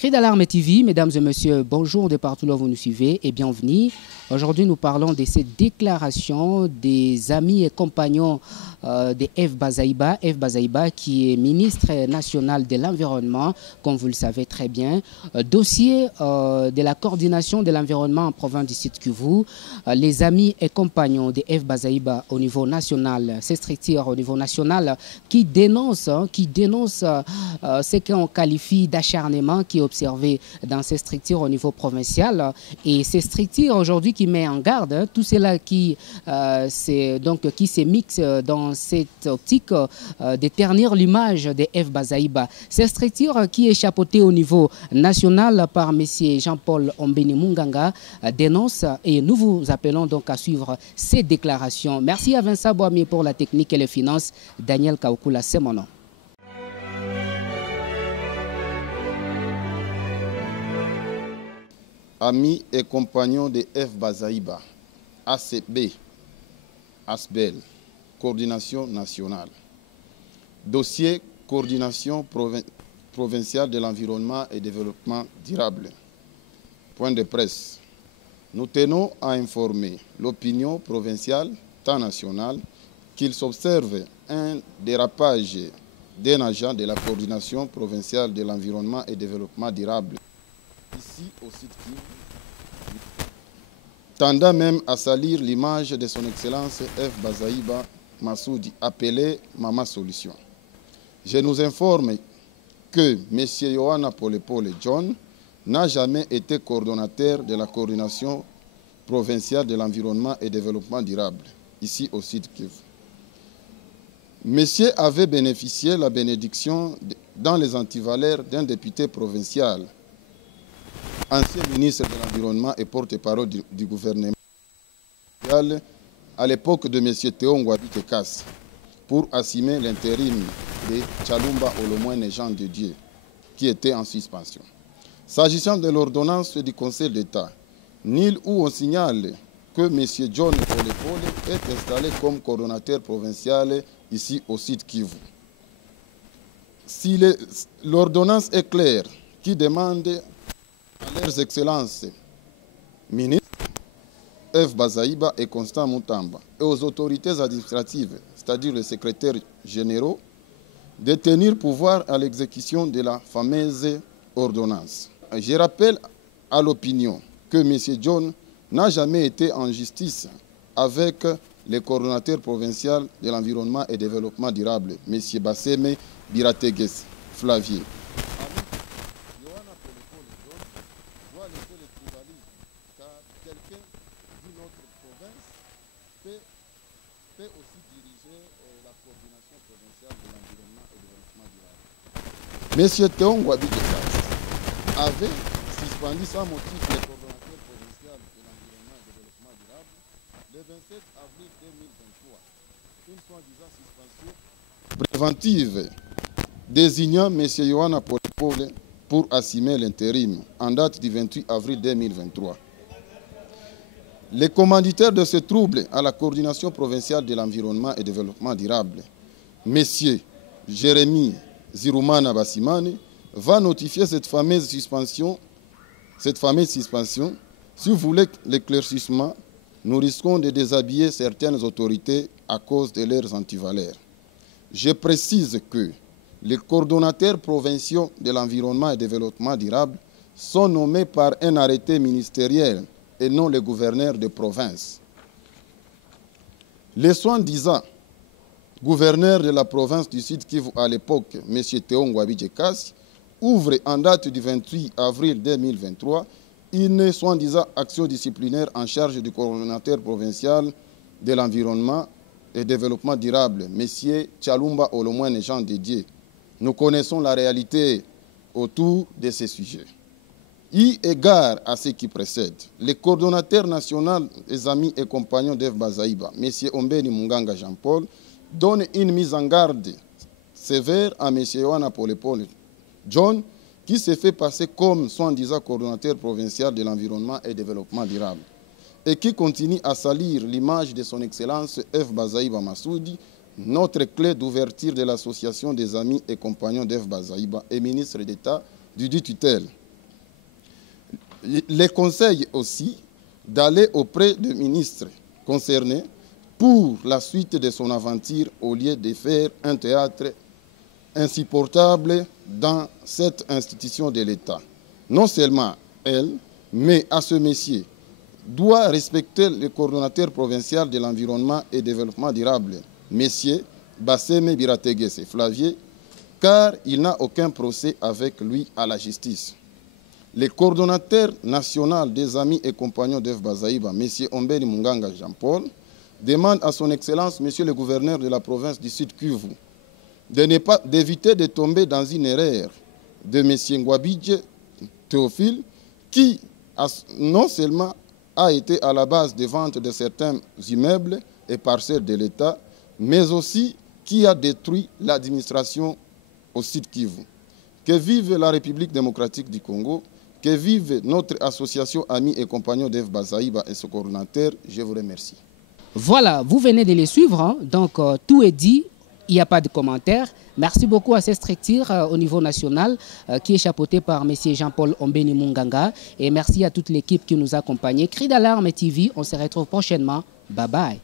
Cri d'alarme TV, mesdames et messieurs, bonjour de partout là où vous nous suivez et bienvenue. Aujourd'hui, nous parlons de cette déclaration des amis et compagnons de F. Bazaïba. F. Bazaïba qui est ministre national de l'Environnement, comme vous le savez très bien. Dossier de la coordination de l'environnement en province du Sud Kivu. Les amis et compagnons de F. Bazaïba au niveau national, ces structures au niveau national qui dénoncent ce qu'on qualifie d'acharnement qui est observé dans ces structures au niveau provincial. Et ces structures aujourd'hui qui met en garde tout cela qui se mixe dans cette optique de ternir l'image de F. Bazaïba. Ces structures qui est chapeautée au niveau national par M. Jean-Paul Ombeni Munganga dénoncent et nous vous appelons donc à suivre ces déclarations. Merci à Vincent Boamier pour la technique et les finances. Daniel Kaoukula, c'est mon nom. Amis et compagnons de F. Bazaïba, ACB, ASBEL, coordination nationale. Dossier coordination provinciale de l'environnement et développement durable. Point de presse. Nous tenons à informer l'opinion provinciale, tant nationale, qu'il s'observe un dérapage d'un agent de la coordination provinciale de l'environnement et développement durable ici au Sud Kivu, tendant même à salir l'image de son Excellence F. Bazaïba Massoudi, appelé Mama Solution. Je nous informe que M. Yohana Polepole John n'a jamais été coordonnateur de la coordination provinciale de l'environnement et développement durable, ici au Sud Kivu. Monsieur avait bénéficié de la bénédiction dans les antivaleurs d'un député provincial, ancien ministre de l'Environnement et porte-parole du gouvernement à l'époque de M. Théo Ngwabi Kekas pour assumer l'intérim de Tchalumba Olomouene Jean de Dieu qui était en suspension. S'agissant de l'ordonnance du Conseil d'État, nul où on signale que M. John Polepole est installé comme coordonnateur provincial ici au Sud Kivu. Si l'ordonnance est claire qui demande à leurs excellences, ministres, F. Bazaïba et Constant Moutamba, et aux autorités administratives, c'est-à-dire les secrétaires généraux, de tenir pouvoir à l'exécution de la fameuse ordonnance. Je rappelle à l'opinion que M. John n'a jamais été en justice avec le coordonnateur provincial de l'environnement et développement durable, M. Basseme Birateges Flavier. Peut aussi diriger la coordination provinciale de l'environnement et développement durable. Monsieur Théo Ngwabi Kekas avait suspendu sans motif le coordonnateur provincial de l'environnement et développement durable le 27 avril 2023. Une soi-disant suspension préventive désignant M. Yohana Polepole pour assumer l'intérim en date du 28 avril 2023. Les commanditaires de ce trouble à la coordination provinciale de l'environnement et développement durable, M. Jérémy Ziroumana Bassimane, va notifier cette fameuse suspension. Si vous voulez l'éclaircissement, nous risquons de déshabiller certaines autorités à cause de leurs antivaleurs. Je précise que les coordonnateurs provinciaux de l'environnement et développement durable sont nommés par un arrêté ministériel et non les gouverneurs de province. Les soi-disant gouverneur de la province du Sud Kivu à l'époque, M. Théo Ngwabi Kekas, ouvre en date du 28 avril 2023 une soi-disant action disciplinaire en charge du coordonnateur provincial de l'environnement et développement durable, M. Tchalumba Olomouene Jean de Dieu. Nous connaissons la réalité autour de ces sujets. Eu égard à ce qui précède, le coordonnateur national des amis et compagnons d'F. Bazaïba, M. Ombeni Munganga Jean-Paul, donne une mise en garde sévère à M. Yohana Polepole John, qui s'est fait passer comme soi-disant coordonnateur provincial de l'environnement et développement durable, et qui continue à salir l'image de son Excellence F. Bazaïba Massoudi, notre clé d'ouverture de l'association des amis et compagnons d'F. Bazaïba et ministre d'État du dit tutelle. les conseille aussi d'aller auprès du ministre concerné pour la suite de son aventure au lieu de faire un théâtre insupportable dans cette institution de l'État. Non seulement elle, mais à ce monsieur, doit respecter le coordonnateur provincial de l'environnement et développement durable, monsieur Basseme Birategese Flavier, car il n'a aucun procès avec lui à la justice. Le coordonnateur national des amis et compagnons d'Ef Bazaïba, M. Ombeni Munganga Jean-Paul, demande à son Excellence, Monsieur le gouverneur de la province du Sud Kivu, d'éviter de tomber dans une erreur de M. Ngwabidje Théophile, qui non seulement a été à la base des ventes de certains immeubles et parcelles de l'État, mais aussi qui a détruit l'administration au Sud Kivu. Que vive la République démocratique du Congo, que vive notre association Amis et Compagnons d'Ef Bazaïba et son coordonnateur, je vous remercie. Voilà, vous venez de les suivre, hein? Donc tout est dit, il n'y a pas de commentaires. Merci beaucoup à cette structure au niveau national qui est chapeautée par M. Jean-Paul Ombeni Munganga. Et merci à toute l'équipe qui nous a accompagnés. Cri d'alarme TV, on se retrouve prochainement. Bye bye.